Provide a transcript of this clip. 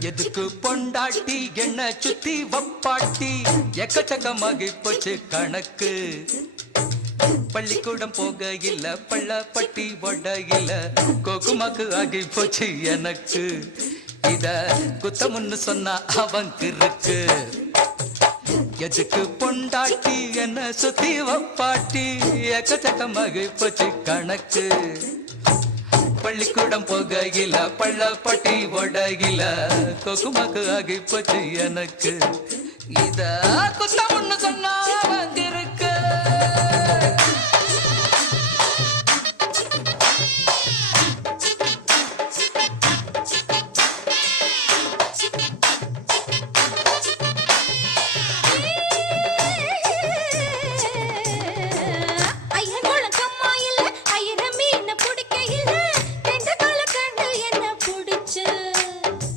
எதுக்கு பொண்டாட்டி என்ன சுத்தி வப்பாட்டி எக்கச்சக்கமாகி போச்சு கணக்கு. பள்ளிக்கூடம் போக இல்ல பள்ளப்பட்டி ஒட இல்ல கோகுமாக்கு ஆகி போச்சு எனக்கு. இத குத்தமுன்னு சொன்னா அவங்க இருக்கு. எதுக்கு பொண்டாட்டி என்ன சுத்தி வப்பாட்டி எக்கச்சக்கமாகி போச்சு கணக்கு. பள்ளிக்கூடம் போகையில பள்ளப்பட்டி ஒடகில கொக்குமாக்கு ஆகி போச்சு எனக்கு. இத குத்தமுன்னு சொன்னா வந்திருக்கு.